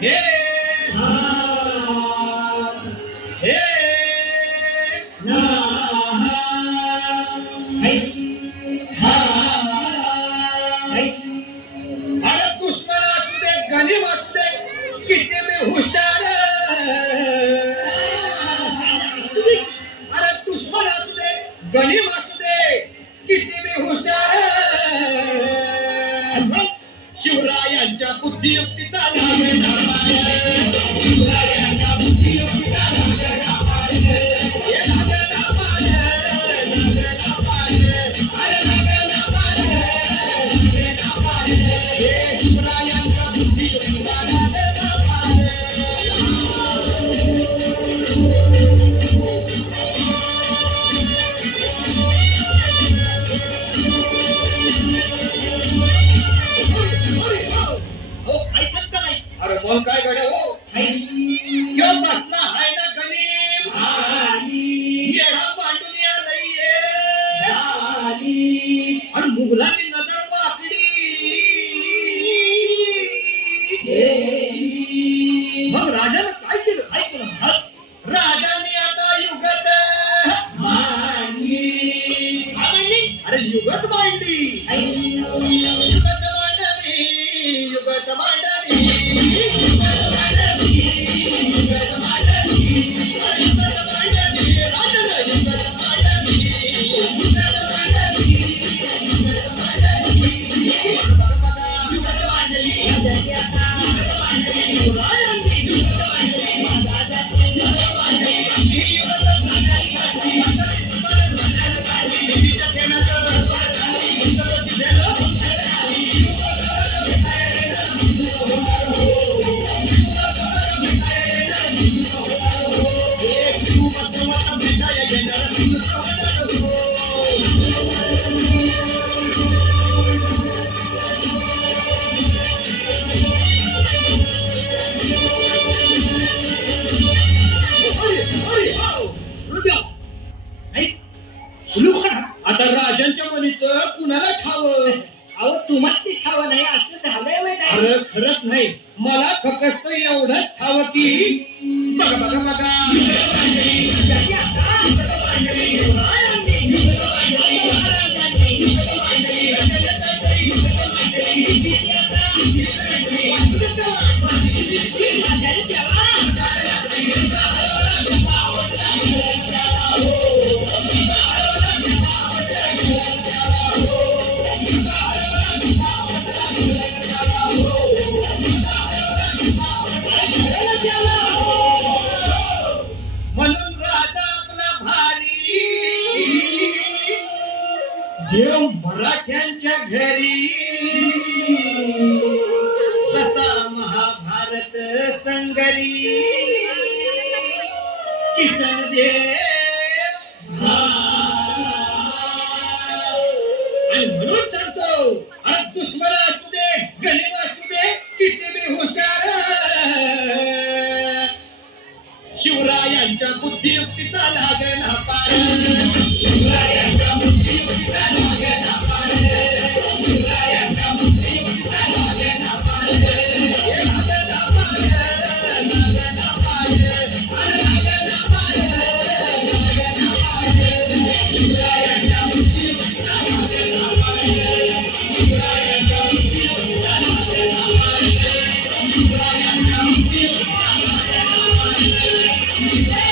हे हे ना अरे दुश्मन असू दे गणिम असू दे किती मी हुशार अरे दुश्मन असू दे गणिम असू दे किती मी हुशार शिवरायांच्या बुद्धियुक्तीचा लागला शिवरायांच्या बुद्धियुक्तीचा अरे बोल काय गड्या हो क्यों बसला हाय ना गणिम येडा मांडून आलंय आणि मुघलांनी नजर वाकली मग राजानं काय केलं ऐकलं राजांनी आता युगत मांडली अरे युगत मांडली युगत मांडली युगत मांडली आता राजांच्या मनीचं कुणाला ठावं अहो तुम्हाला ठावं नाही असं झालंय नाही अरे खरंच नाही मला फक्त एवढंच ठावं की बघा बघा बघा म्हणून राजा आपला भारी देव मराठ्यांच्या घरी जसा महाभारत संगरी किसन देव आणि म्हणून सांगतो अरे दुश्मन असू दे गणिम असू दे किती मी हुशार शिवरायांच्या बुद्धियुक्तीचा लागला पार शिवरायांच्या बुद्धियुक्तीचा लागला पार शिवरायांच्या बुद्धियुक्तीचा लागला पार लागला पार लागला पार लागला पार लागला पार शिवरायांच्या बुद्धियुक्तीचा लागला पार शिवरायांच्या बुद्धियुक्तीचा लागला पार शिवरायांच्या बुद्धियुक्तीचा लागला पार